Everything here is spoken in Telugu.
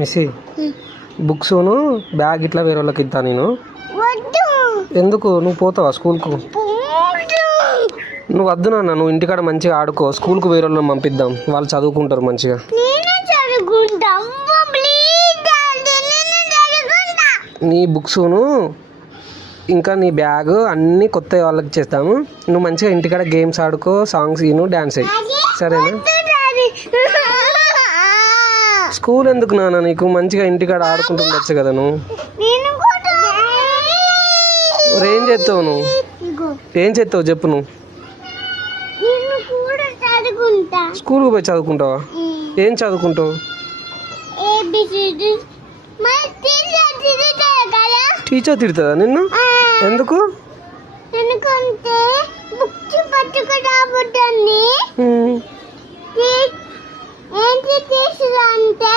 మిస్సి బుక్స్ బ్యాగ్ ఇట్లా వేరే వాళ్ళకి ఇద్దా నేను. ఎందుకు? నువ్వు పోతావా స్కూల్కు? నువ్వు వద్దు నాన్న, నువ్వు ఇంటికాడ మంచిగా ఆడుకో. స్కూల్కు వేరే వాళ్ళని పంపిద్దాం, వాళ్ళు చదువుకుంటారు మంచిగా. నీ బుక్స్ను ఇంకా నీ బ్యాగ్ అన్నీ కొత్త వాళ్ళకి ఇచ్చేస్తాము. నువ్వు మంచిగా ఇంటికాడ గేమ్స్ ఆడుకో, సాంగ్స్ విను, డాన్స్ అయ్యి, సరేనా? స్కూల్ ఎందుకు నాన్న నీకు? మంచిగా ఇంటికాడ ఆడుకుంటుండొచ్చు కదా నువ్వు. ఏం చేస్తావు నువ్వు? ఏం చేస్తావు చెప్పు. నువ్వు స్కూల్కి పోయి చదువుకుంటావా? ఏం చదువుకుంటావు? టీచర్ తిడుతుందా నిన్ను? ఎందుకు? ఎందుకంటే బుక్స్ పట్టుకురాబోతుంది. ఏంటి తీసుకుంటే